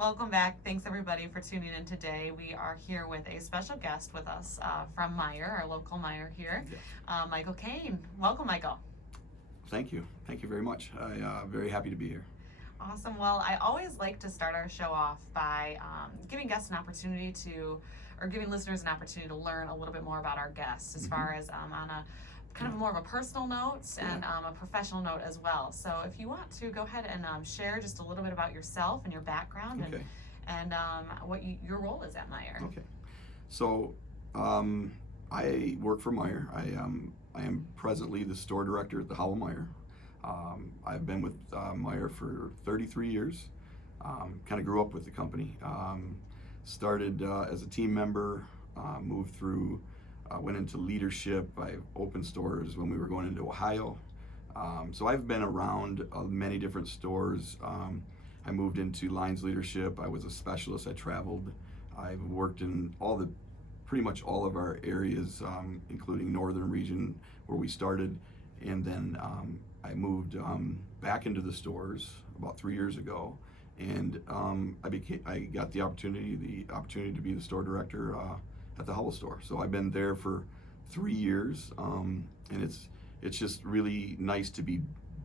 Welcome back. Thanks everybody for tuning in today. We are here with a special guest with us from Meijer, our local Meijer here, Yes. Michael Kane. Welcome, Michael. Thank you. Thank you very much. I'm very happy to be here. Awesome. Well, I always like to start our show off by giving guests an opportunity or giving listeners an opportunity to learn a little bit more about our guests as far as on a kind of more of a personal note and a professional note as well. So if you want to go ahead and share just a little bit about yourself and your background Okay. and what your role is at Meijer. Okay. So I work for Meijer. I am presently the store director at the Howell Meijer. I've been with Meijer for 33 years. Kind of grew up with the company. Started as a team member, moved through, went into leadership. I opened stores when we were going into Ohio. So I've been around many different stores. I moved into lines leadership. I was a specialist. I traveled. I've worked in pretty much all of our areas, including northern region where we started, and then I moved back into the stores about 3 years ago, and I got the opportunity to be the store director at the Howell store. So I've been there for 3 years, and it's just really nice to be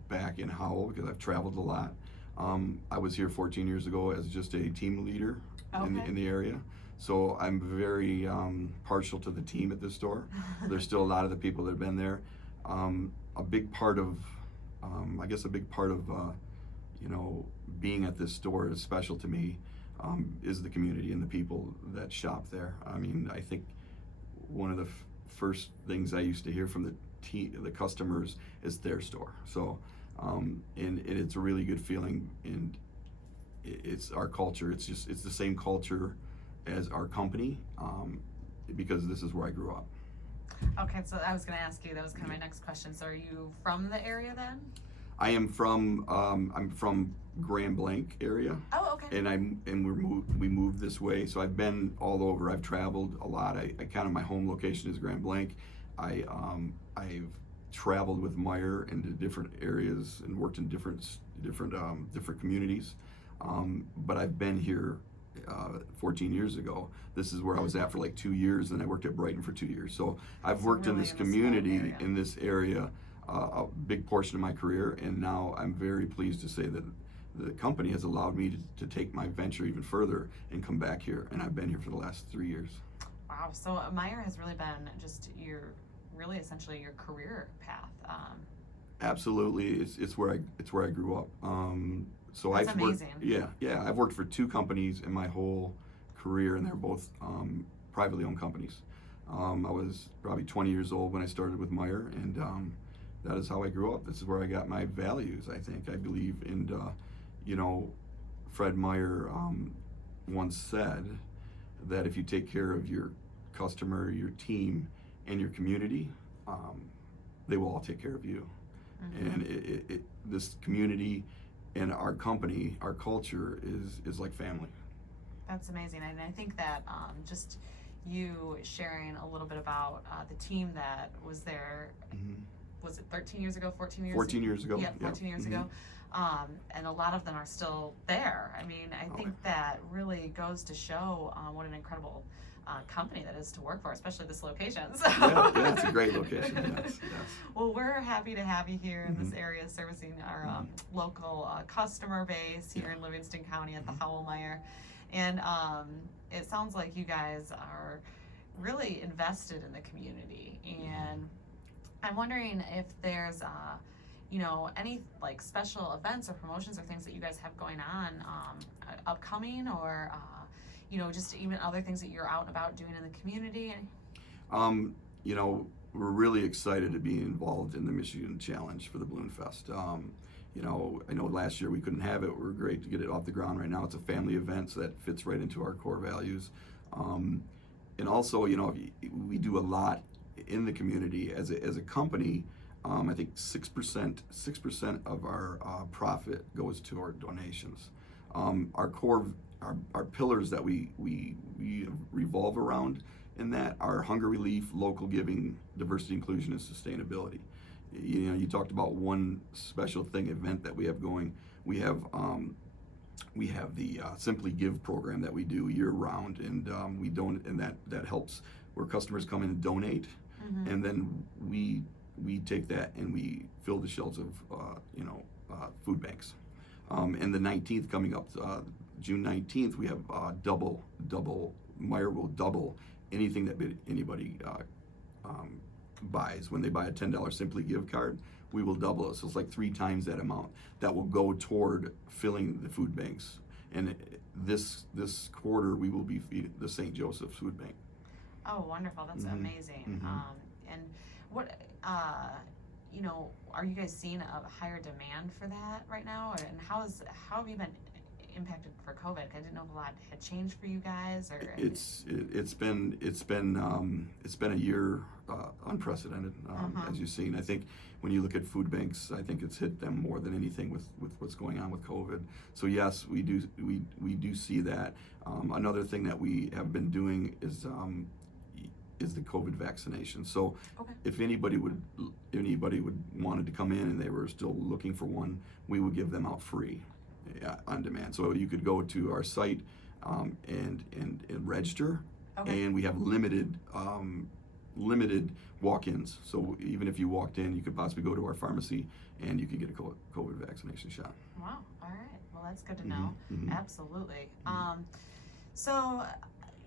back in Howell because I've traveled a lot. I was here 14 years ago as just a team leader in the area. So I'm very partial to the team at this store. There's still a lot of the people that have been there. A big part of being at this store is special to me, is the community and the people that shop there. I mean, I think one of the first things I used to hear from the customers is their store. So, and it's a really good feeling, and it's our culture. It's the same culture as our company, because this is where I grew up. Okay, so I was going to ask you, that was kind of my next question. So are you from the area then? I am from I'm from Grand Blanc area. Oh, okay. And we moved this way, so I've been all over. I've traveled a lot. I kind of, my home location is Grand Blanc. I've traveled with Meijer into different areas and worked in different communities. But I've been here 14 years ago. This is where I was at for like 2 years, and I worked at Brighton for 2 years. So I've worked in this community, in this area, a big portion of my career, and now I'm very pleased to say that the company has allowed me to take my venture even further and come back here, and I've been here for the last 3 years. Wow, so Meijer has really been just essentially your career path. Absolutely, it's where I grew up. So That's I've amazing. worked, I've worked for 2 companies in my whole career, and they're both privately owned companies. I was probably 20 years old when I started with Meijer, and that is how I grew up. This is where I got my values, I think. I believe in, Fred Meijer once said that if you take care of your customer, your team, and your community, they will all take care of you. Mm-hmm. And this community and our company, our culture is like family. That's amazing, and I think that just you sharing a little bit about the team that was there. Mm-hmm. Was it 13 years ago, 14 years 14 years ago? Yeah, 14 years ago. And a lot of them are still there. I mean, I think that really goes to show what an incredible company that is to work for, especially this location. So. Yeah, it's a great location. Yes. Well, we're happy to have you here in this area servicing our local customer base here in Livingston County at the Howell Meijer. And it sounds like you guys are really invested in the community, and I'm wondering if there's any like special events or promotions or things that you guys have going on upcoming, or just even other things that you're out and about doing in the community. We're really excited to be involved in the Michigan Challenge for the Balloon Fest. I know last year we couldn't have it. We're great to get it off the ground right now. It's a family event, so that fits right into our core values. And also, we do a lot in the community as a company. I think 6% of our profit goes to our donations. Our core, our pillars that we revolve around in that are hunger relief, local giving, diversity, inclusion, and sustainability. You talked about one special event that we have going. We have we have the Simply Give program that we do year round, and that helps where customers come in and donate, and then we take that and we fill the shelves of food banks. And the 19th coming up, June 19th, we have double. Meijer will double anything that anybody buys. When they buy a $10 Simply Give card, we will double it. So it's like 3 times that amount that will go toward filling the food banks. And this quarter, we will be feeding the St. Joseph's Food Bank. Oh, wonderful! That's amazing. And what, are you guys seeing a higher demand for that right now? And how have you been impacted for COVID? I didn't know if a lot had changed for you guys, or it's been a year unprecedented, as you've seen. I think when you look at food banks, I think it's hit them more than anything with what's going on with COVID. So yes, we do see that. Another thing that we have been doing is the COVID vaccination. So if anybody wanted to come in and they were still looking for one, we would give them out free. On demand. So you could go to our site and register, and we have limited walk-ins. So even if you walked in, you could possibly go to our pharmacy and you could get a COVID vaccination shot. Wow. All right. Well, that's good to know. Absolutely. So,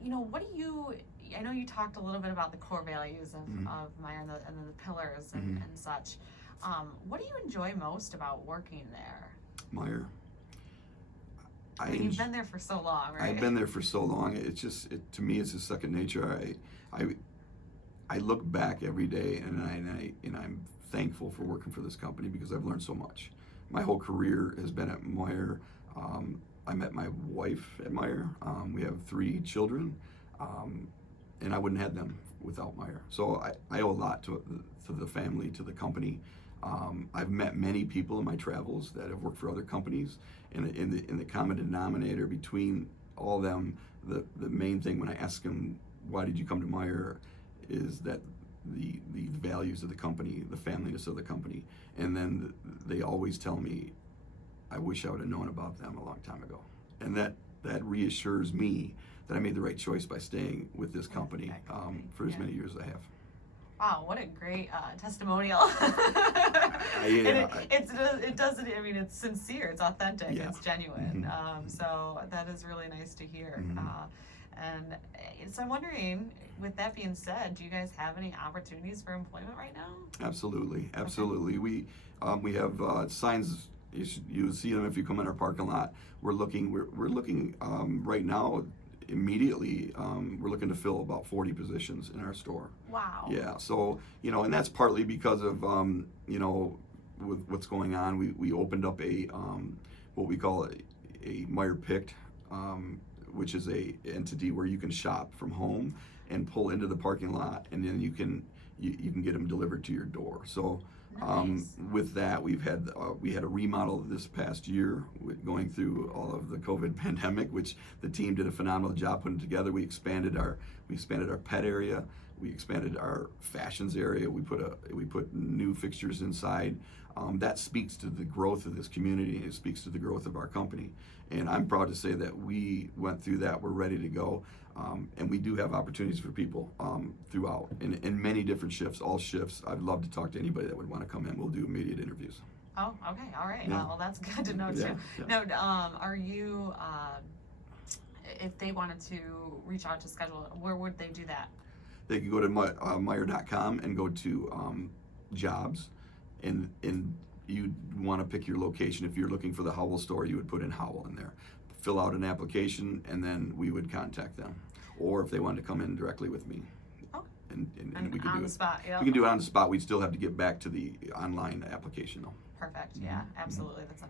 what do you? I know you talked a little bit about the core values of Meijer and the pillars and such. What do you enjoy most about working there? Meijer. You've been there for so long, right? I've been there for so long. It's just, to me, it's just second nature. I look back every day, and I'm thankful for working for this company because I've learned so much. My whole career has been at Meijer. I met my wife at Meijer. We have 3 children, and I wouldn't have them without Meijer. So I owe a lot to the family, to the company. I've met many people in my travels that have worked for other companies, and in the common denominator between all of them, the main thing when I ask them, why did you come to Meijer, is that the values of the company, the familyness of the company, and then they always tell me, I wish I would have known about them a long time ago, and that reassures me that I made the right choice by staying with this company for as many years as I have. Wow, what a great testimonial. It doesn't, I mean, it's sincere, it's authentic, it's genuine. So that is really nice to hear. And so I'm wondering, with that being said, do you guys have any opportunities for employment right now? Absolutely. We have signs. You see them if you come in our parking lot. We're looking right now. Immediately, we're looking to fill about 40 positions in our store. Wow. Yeah, so, and that's partly because of, with what's going on. We opened up what we call a Meijer Picked, which is a entity where you can shop from home and pull into the parking lot, and then you can get them delivered to your door. So, with that, we had a remodel this past year, going through all of the COVID pandemic, which the team did a phenomenal job putting together. We expanded our pet area, we expanded our fashions area. We put new fixtures inside. That speaks to the growth of this community. It speaks to the growth of our company, and I'm proud to say that we went through that. We're ready to go. And we do have opportunities for people throughout in many different shifts, all shifts. I'd love to talk to anybody that would want to come in. We'll do immediate interviews. Oh, okay, all right. Well, that's good to know too. Now, are you, if they wanted to reach out to schedule, where would they do that? They could go to Meijer.com and go to jobs, and you want to pick your location. If you're looking for the Howell store, you would put in Howell in there. Fill out an application, and then we would contact them. Or if they wanted to come in directly with me, and we could do it. Spot, we can do it on the spot. We'd still have to get back to the online application though. Perfect. Yeah, absolutely. That's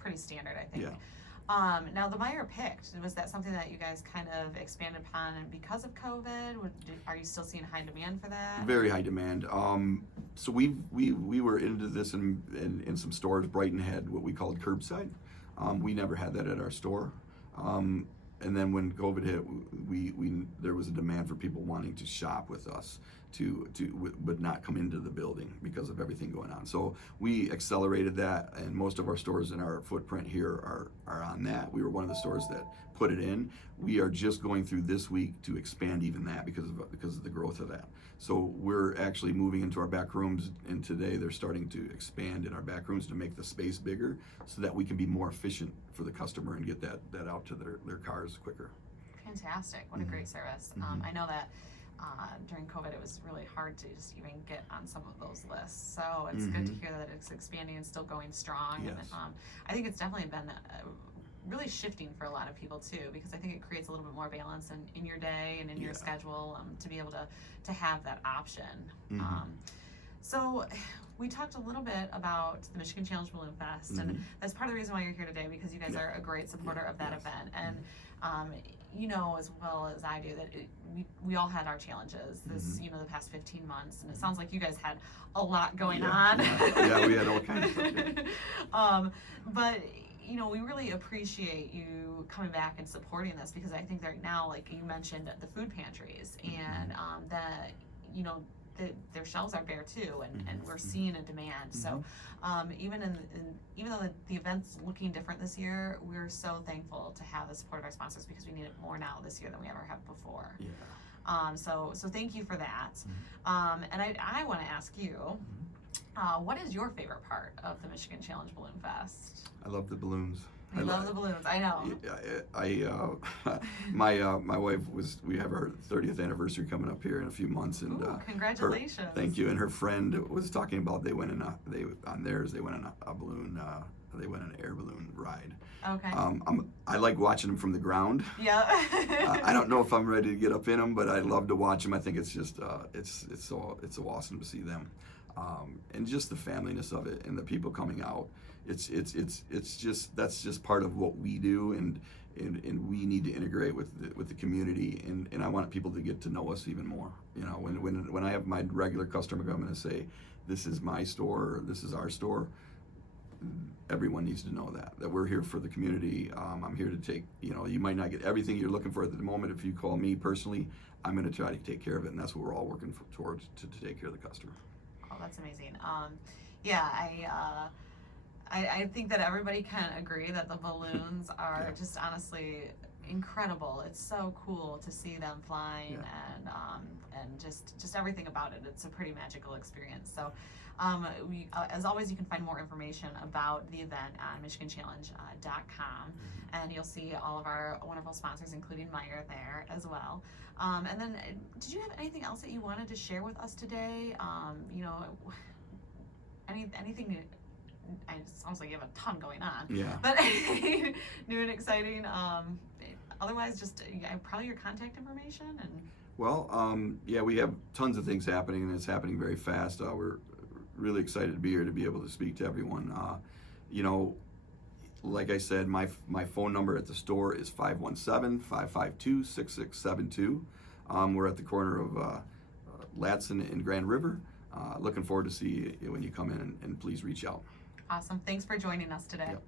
pretty standard, I think. Yeah. Now the Meijer Picked, was that something that you guys kind of expanded upon because of COVID? Are you still seeing high demand for that? Very high demand. So we were into this in some stores. Brighton had what we called Curbside. We never had that at our store. And then when COVID hit, there was a demand for people wanting to shop with us. but not come into the building because of everything going on. So we accelerated that, and most of our stores in our footprint here are on that. We were one of the stores that put it in. We are just going through this week to expand even that because of the growth of that. So we're actually moving into our back rooms, and today they're starting to expand in our back rooms to make the space bigger so that we can be more efficient for the customer and get that out to their cars quicker. Fantastic. What a great service. I know that during COVID it was really hard to just even get on some of those lists. So it's good to hear that it's expanding and still going strong. Yes. And I think it's definitely been really shifting for a lot of people too, because I think it creates a little bit more balance in your day and in your schedule to be able to have that option. So we talked a little bit about the Michigan Challenge Balloon Fest, and that's part of the reason why you're here today, because you guys are a great supporter of that event. And you know as well as I do that we all had our challenges this the past 15 months, and it sounds like you guys had a lot going on. Yeah, we had all kinds of stuff. But we really appreciate you coming back and supporting this, because I think right now, like you mentioned, the food pantries and their shelves are bare too, and we're seeing a demand. So even though the event's looking different this year, we're so thankful to have the support of our sponsors, because we need it more now this year than we ever have before. So thank you for that. And I want to ask you, what is your favorite part of the Michigan Challenge Balloon Fest? I love the balloons. I love the balloons. I know. My wife we have our 30th anniversary coming up here in a few months, and congratulations. Thank you. And her friend was talking about they went on a balloon. They went on an air balloon ride. Okay. I like watching them from the ground. Yeah. I don't know if I'm ready to get up in them, but I love to watch them. I think it's just it's so awesome to see them, and just the familyness of it and the people coming out. It's just that's just part of what we do, and we need to integrate with the community, and I want people to get to know us even more. When I have my regular customer come in and say, this is my store, or this is our store, everyone needs to know that we're here for the community. I'm here to take, you might not get everything you're looking for at the moment. If you call me personally, I'm going to try to take care of it, and that's what we're all working towards to take care of the customer. Oh, that's amazing. I think that everybody can agree that the balloons are just honestly incredible. It's so cool to see them flying and just everything about it. It's a pretty magical experience. So as always, you can find more information about the event on MichiganChallenge.com, and you'll see all of our wonderful sponsors, including Meijer, there as well. And then, did you have anything else that you wanted to share with us today? Anything? It sounds like you have a ton going on. Yeah. But new and exciting. Otherwise, just probably your contact information and. Well, we have tons of things happening, and it's happening very fast. We're really excited to be here to be able to speak to everyone. Like I said, my phone number at the store is 517-552-6672. We're at the corner of Latson and Grand River. Looking forward to see you when you come in, and please reach out. Awesome. Thanks for joining us today. Yep.